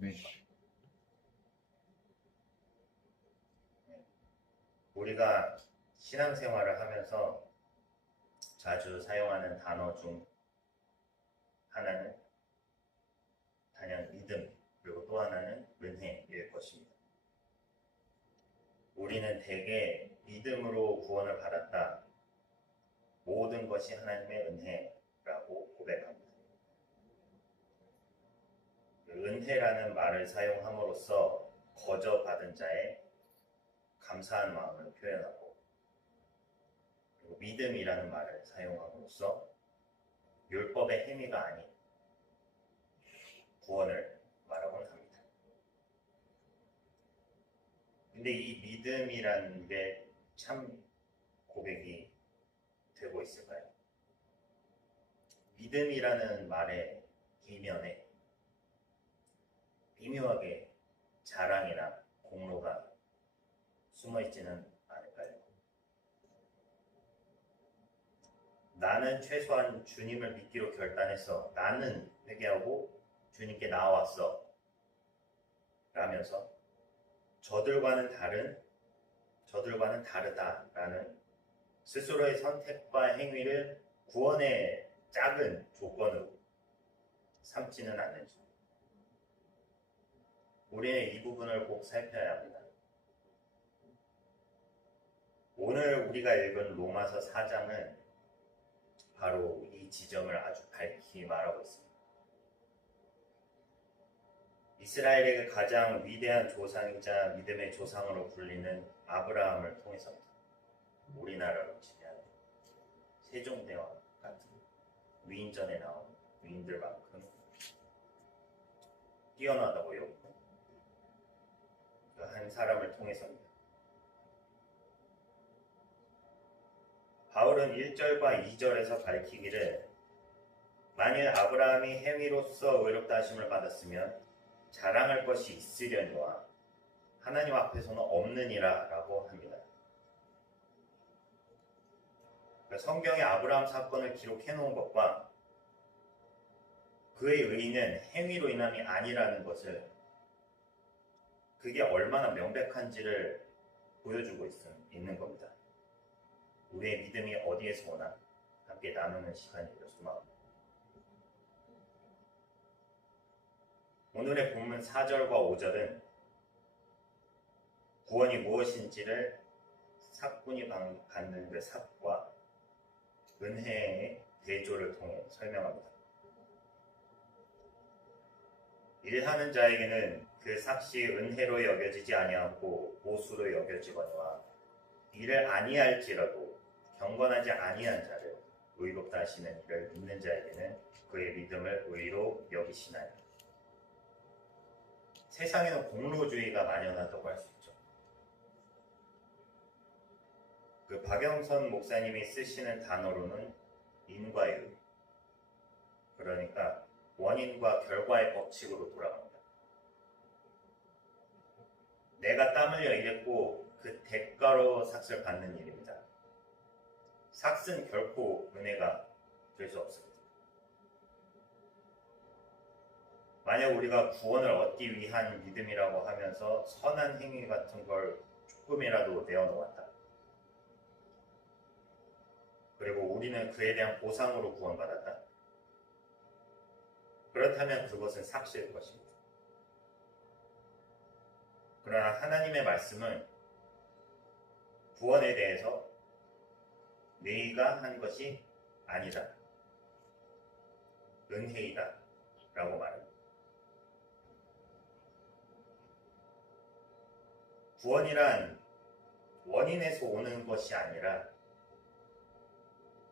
네. 우리가 신앙생활을 하면서 자주 사용하는 단어 중 하나는 단연 믿음, 그리고 또 하나는 은혜일 것입니다. 우리는 대개 믿음으로 구원을 받았다, 모든 것이 하나님의 은혜라고 고백합니다. 은혜라는 말을 사용함으로써 거저 받은 자의 감사한 마음을 표현하고, 그리고 믿음이라는 말을 사용함으로써 율법의 행위가 아닌 구원을 말하곤 합니다. 근데 이 믿음이라는 게 참 고백이 되고 있을까요? 믿음이라는 말의 이면에 미묘하게 자랑이나 공로가 숨어있지는 않을까요? 나는 최소한 주님을 믿기로 결단했어. 나는 회개하고 주님께 나아왔어. 라면서 저들과는 다르다라는 스스로의 선택과 행위를 구원의 작은 조건으로 삼지는 않는지, 우리는 이 부분을 꼭 살펴야 합니다. 오늘 우리가 읽은 로마서 4장은 바로 이 지점을 아주 밝히 말하고 있습니다. 이스라엘의 가장 위대한 조상이자 믿음의 조상으로 불리는 아브라함을 통해서입니다. 우리나라로 치면 세종대왕 같은 위인전에 나온 위인들만큼 뛰어나다고 여기고, 그 한 사람을 통해서입니다. 바울은 1절과 2절에서 밝히기를, 만일 아브라함이 행위로서 의롭다 하심을 받았으면 자랑할 것이 있으려니와 하나님 앞에서는 없느니라 라고 합니다. 성경에 아브라함 사건을 기록해 놓은 것과 그의 의는 행위로 인함이 아니라는 것을, 그게 얼마나 명백한지를 보여주고 있는 겁니다. 우리의 믿음이 어디에서 오나 함께 나누는 시간이기를 소망합니다. 오늘의 본문 4절과 5절은 구원이 무엇인지를 삭군이 받는 그 삭과 은혜의 대조를 통해 설명합니다. 일하는 자에게는 그 삭시 은혜로 여겨지지 아니하고 보수로 여겨지거니와, 일을 아니할지라도 경건하지 아니한 자를 의롭다 하시는 이를 믿는 자에게는 그의 믿음을 의로 여기시나니. 세상에는 공로주의가 만연하다고 할 수 있죠. 그 박영선 목사님이 쓰시는 단어로는 인과의, 그러니까 원인과 결과의 법칙으로 돌아갑니다. 내가 땀 흘려 일했고 그 대가로 삭을 받는 일입니다. 삭은 결코 은혜가 될 수 없습니다. 만약 우리가 구원을 얻기 위한 믿음이라고 하면서 선한 행위 같은 걸 조금이라도 내어놓았다, 그리고 우리는 그에 대한 보상으로 구원받았다, 그렇다면 그것은 삭시일 것입니다. 그러나 하나님의 말씀은 구원에 대해서 네가 한 것이 아니다, 은혜이다 라고 말합니다. 구원이란 원인에서 오는 것이 아니라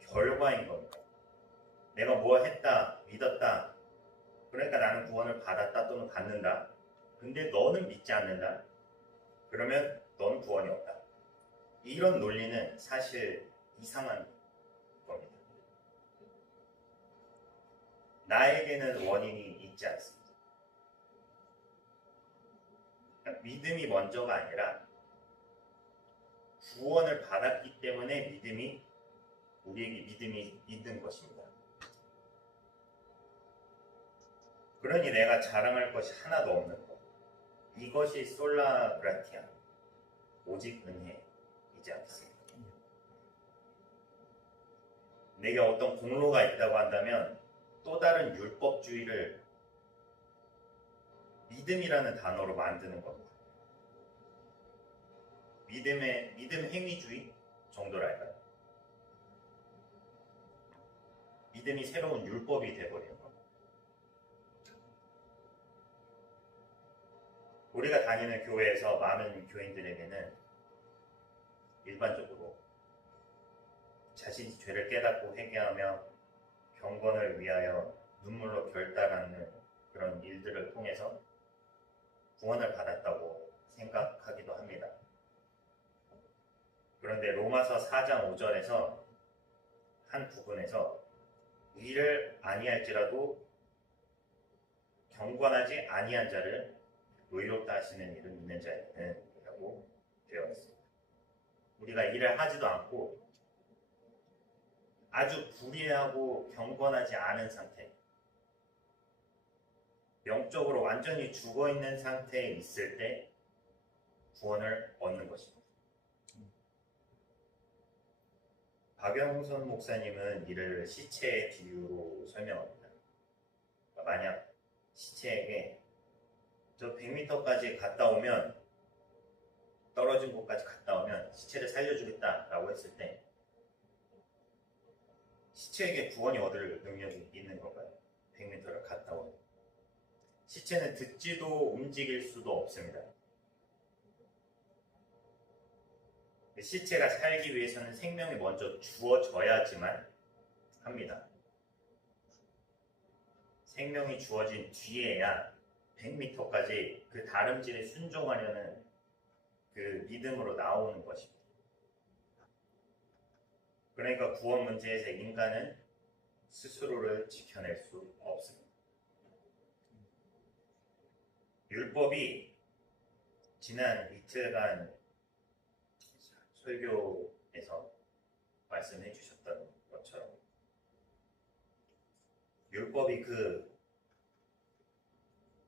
결과인 겁니다. 내가 뭐 했다, 믿었다, 그러니까 나는 구원을 받았다 또는 받는다. 근데 너는 믿지 않는다, 그러면 너는 구원이 없다. 이런 논리는 사실 이상한 겁니다. 나에게는 원인이 있지 않습니다. 그러니까 믿음이 먼저가 아니라 구원을 받았기 때문에 우리에게 믿음이 있는 것입니다. 그러니 내가 자랑할 것이 하나도 없는 것. 이것이 솔라 그라티아, 오직 은혜이지 않겠습니까? 내게 어떤 공로가 있다고 한다면 또 다른 율법주의를 믿음이라는 단어로 만드는 겁니다. 믿음 행위주의 정도랄까요? 믿음이 새로운 율법이 되어버리는 겁니다. 우리가 다니는 교회에서 많은 교인들에게는 일반적으로 자신이 죄를 깨닫고 회개하며 경건을 위하여 눈물로 결단하는 그런 일들을 통해서 구원을 받았다고 생각하기도 합니다. 그런데 로마서 4장 5절에서 한 부분에서 이를 아니할지라도 경건하지 아니한 자를 의롭다 하시는 일은 있는 자에는 라고 되어 있습니다. 우리가 일을 하지도 않고 아주 불의하고 경건하지 않은 상태, 영적으로 완전히 죽어있는 상태에 있을 때 구원을 얻는 것입니다. 박영선 목사님은 이를 시체의 비유로 설명합니다. 만약 시체에게 저 100m까지 갔다 오면, 떨어진 곳까지 갔다 오면 시체를 살려주겠다라고 했을 때 시체에게 구원이 얻을 능력이 있는 건가요? 100m를 갔다 오면. 시체는 듣지도 움직일 수도 없습니다. 시체가 살기 위해서는 생명이 먼저 주어져야지만 합니다. 생명이 주어진 뒤에야 100m까지 그 다름질에 순종하려는 그 믿음으로 나오는 것입니다. 그러니까 구원 문제에서 인간은 스스로를 지켜낼 수 없습니다. 율법이 지난 이틀간 설교에서 말씀해 주셨던 것처럼 율법이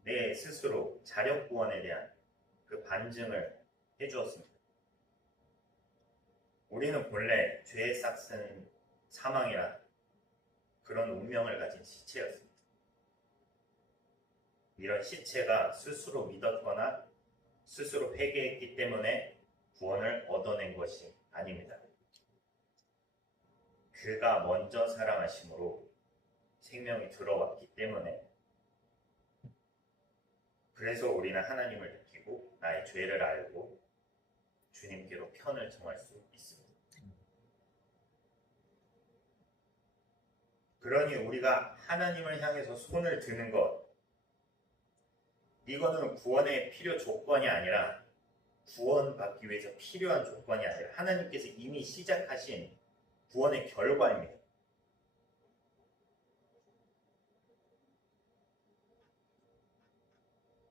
내 스스로 자력 구원에 대한 그 반증을 해주었습니다. 우리는 본래 죄의 싹슨 사망이라 그런 운명을 가진 시체였습니다. 이런 시체가 스스로 믿었거나 스스로 회개했기 때문에 구원을 얻어낸 것이 아닙니다. 그가 먼저 사랑하심으로 생명이 들어왔기 때문에, 그래서 우리는 하나님을 느끼고 나의 죄를 알고 주님께로 편을 청할 수 있습니다. 그러니 우리가 하나님을 향해서 손을 드는 것, 이거는 구원의 필요 조건이 아니라, 구원받기 위해서 필요한 조건이 아니라 하나님께서 이미 시작하신 구원의 결과입니다.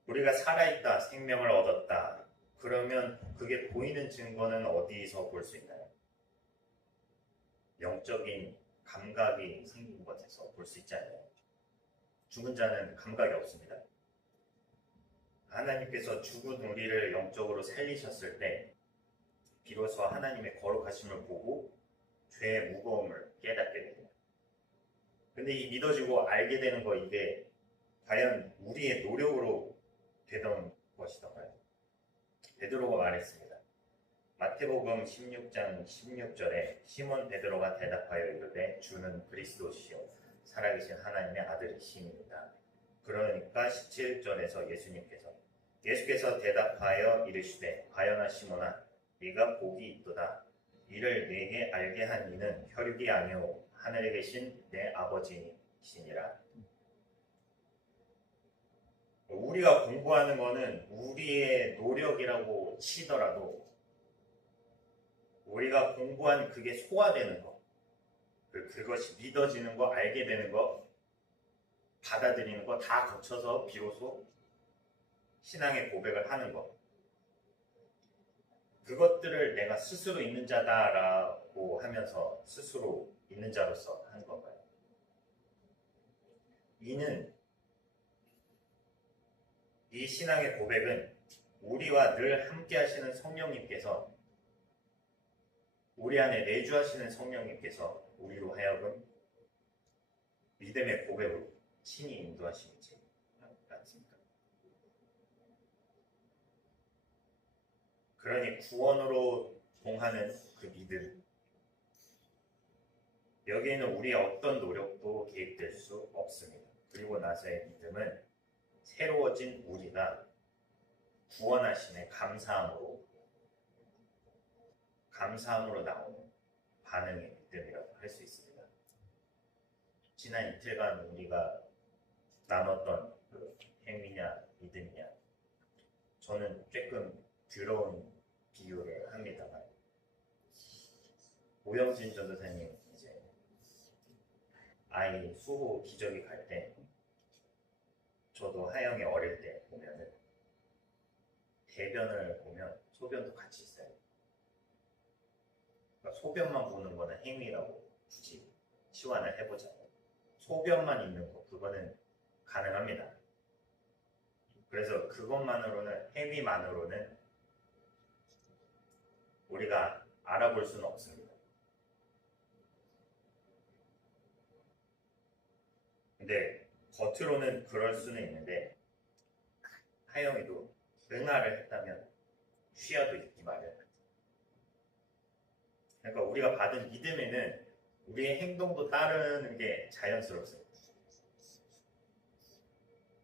우리가 살아있다, 생명을 얻었다. 그러면 그게 보이는 증거는 어디서 볼 수 있나요? 영적인 감각이 생긴 것에서 볼 수 있지 않나요? 죽은 자는 감각이 없습니다. 하나님께서 죽은 우리를 영적으로 살리셨을 때 비로소 하나님의 거룩하심을 보고 죄의 무거움을 깨닫게 됩니다. 근데 이 믿어지고 알게 되는 거, 이게 과연 우리의 노력으로 되던 것이던가요? 베드로가 말했습니다. 마태복음 16장 16절에 시몬 베드로가 대답하여 이르되 주는 그리스도시요 살아계신 하나님의 아들이심이니라. 그러니까 17절에서 예수께서 대답하여 이르시되 과연아 시몬아 네가 복이 있도다. 이를 네게 알게 한 이는 혈육이 아니오 하늘에 계신 내 아버지시니라. 우리가 공부하는 거는 우리의 노력이라고 치더라도 우리가 공부한 그게 소화되는 거, 그것이 믿어지는 거, 알게 되는 거, 받아들이는 거 다 거쳐서 비로소 신앙의 고백을 하는 것, 그것들을 내가 스스로 있는 자다라고 하면서 스스로 있는 자로서 하는 건가요? 이는 이 신앙의 고백은 우리와 늘 함께 하시는 성령님께서, 우리 안에 내주하시는 성령님께서 우리로 하여금 믿음의 고백으로 친히 인도하시는지 않습니까? 그러니 구원으로 통하는 그 믿음, 여기에는 우리의 어떤 노력도 개입될 수 없습니다. 그리고 나서의 믿음은 새로워진 우리가 구원하심에 감사함으로 나오는 반응의 믿음이라고 할 수 있습니다. 지난 이틀간 우리가 나눴던 그 행위냐 믿음이냐, 저는 조금 더러운 비유를 합니다만, 오영진 전도사님 이제 아이 수호 기저귀 갈 때, 저도 하영이 어릴 때 보면은 대변을 보면 소변도 같이 있어요. 그러니까 소변만 보는 거는 행위라고 굳이 치환을 해보자면, 소변만 있는 거, 그거는 가능합니다. 그래서 그것만으로는, 행위만으로는 우리가 알아볼 수는 없습니다. 근데 겉으로는 그럴 수는 있는데, 하영이도 응아를 했다면 쉬어도 있기 마련. 그러니까 우리가 받은 믿음에는 우리의 행동도 따르는 게 자연스럽습니다.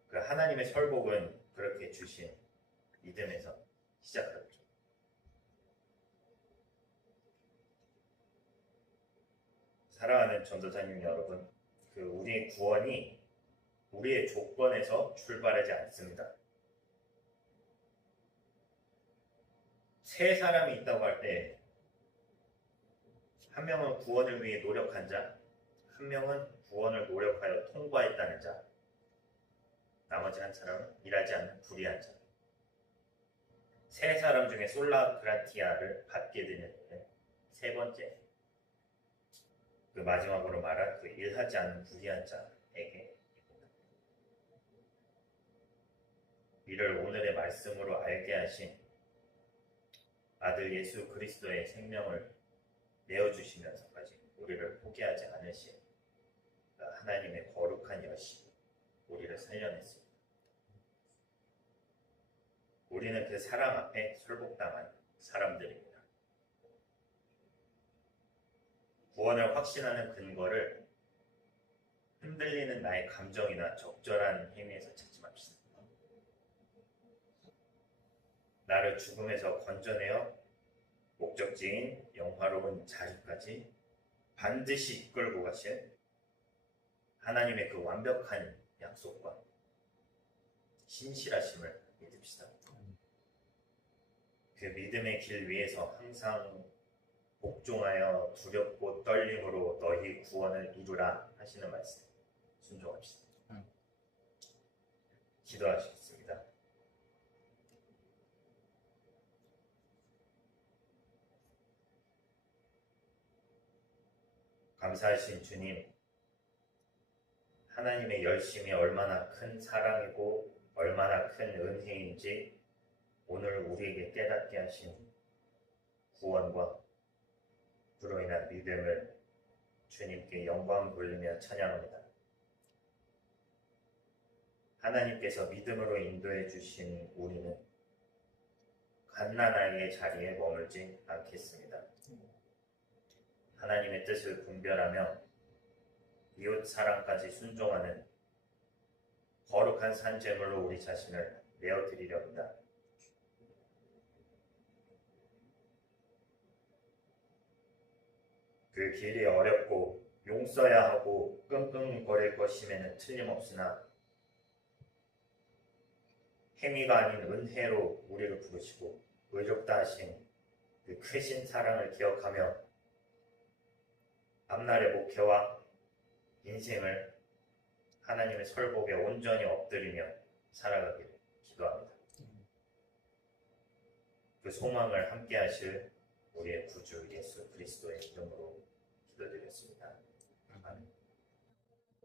그 하나님의 설복은 그렇게 주신 믿음에서 시작하죠. 사랑하는 전도사님 여러분, 그 우리의 구원이 우리의 조건에서 출발하지 않습니다. 세 사람이 있다고 할 때, 한 명은 구원을 위해 노력한 자, 한 명은 구원을 노력하여 통과했다는 자, 나머지 한 사람은 일하지 않는 불의한 자. 세 사람 중에 솔라 그라티아를 받게 되는 세 번째, 그 마지막으로 말한 그 일하지 않는 불의한 자에게 이를 오늘의 말씀으로 알게 하신 아들 예수 그리스도의 생명을 내어주시면서까지 우리를 포기하지 않으신 하나님의 거룩한 여신, 우리를 살려냈습니다. 우리는 그 사랑 앞에 설복당한 사람들입니다. 구원을 확신하는 근거를 흔들리는 나의 감정이나 적절한 행위에서 찾지 맙시다. 나를 죽음에서 건져내어 목적지인 영화로운 자리까지 반드시 이끌고 가신 하나님의 그 완벽한 약속과 신실하심을 믿읍시다. 그 믿음의 길 위에서 항상 복종하여 두렵고 떨림으로 너희 구원을 이루라 하시는 말씀 순종합시다. 기도하시겠습니다. 감사하신 주님, 하나님의 열심이 얼마나 큰 사랑이고 얼마나 큰 은혜인지 오늘 우리에게 깨닫게 하신 구원과 그로 인한 믿음을 주님께 영광 돌리며 찬양합니다. 하나님께서 믿음으로 인도해 주신 우리는 갓난아이의 자리에 머물지 않겠습니다. 하나님의 뜻을 분별하며 이웃 사랑까지 순종하는 거룩한 산제물로 우리 자신을 내어드리려 합니다. 그 길이 어렵고 용서야 하고 끙끙거릴 것임에는 틀림없으나 행위가 아닌 은혜로 우리를 부르시고 의롭다 하신 그 크신 사랑을 기억하며 앞날의 목회와 인생을 하나님의 설복에 온전히 엎드리며 살아가기를 기도합니다. 그 소망을 함께 하실 우리의 구주 예수 그리스도의 이름으로 기도드렸습니다.